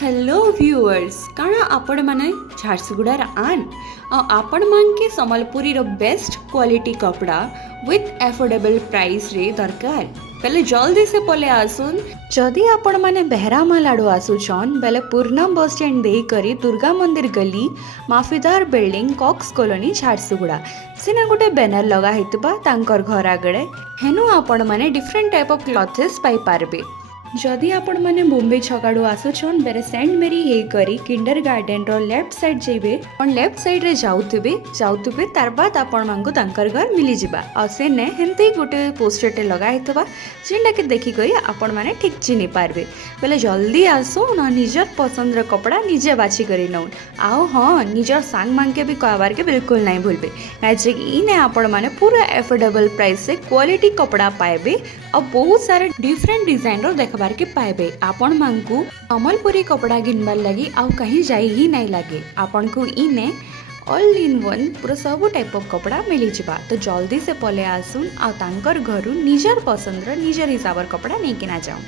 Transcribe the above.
Hello viewers काଣା आपण माने झारसुगुड़ार आन आपण मान के संबलपुरी रो बेस्ट क्वालिटी कपड़ा विथ एफोर्डेबल प्राइस रे दरकार पहले जल्दी से पले आसुन जदि आपण माने बेहरामाल आड़ो आसुछन बेले पूर्णा बस स्टैंड दे करी दुर्गा मंदिर गली माफीदार बिल्डिंग कॉक्स कॉलोनी झारसुगुड़ा सिना गोटे बैनर लगा हेतुबा तांकर घर आगड़े हेनु आपण माने डिफरेंट टाइप ऑफ क्लॉथेस पाई पारबे जदि आपण माने मुंबई छकाडू आसुछन बेरे सेंट मेरी हे करी किंडर गार्डन रो लेफ्ट साइड जेबे और लेफ्ट साइड रे जाउतबे तार बाद आपण मांगो तांकर घर मिली जिबा आ से ने हेंते गोटे पोस्टर टे लगा हेतबा जेंडा के देखि गई आपण माने ठीक चिनी पारबे बेले जल्दी आसो न निजर पसंद रो कपड़ा निजे बाछि करी नउन आओ हां निजर सांग मांग के भी कहबार के बिल्कुल नहीं भूलबे काजे इने आपण माने पूरा एफोर्डेबल प्राइस से क्वालिटी कपड़ा पाएबे और बहुत सारे डिफरेंट डिजाइन रो देखबार के पाएबे आपण मांगू कमलपुरी कपड़ा घिनबार लगी आउ कहीं जाई ही नहीं लगे आपण को इने ऑल इन वन पूरा सब टाइप ऑफ कपड़ा मिली जिबा तो जल्दी से पले आसुन आ तांकर घरु निजर पसंद रो निजर हिसाब कपड़ा नहीं किना जाऊँ।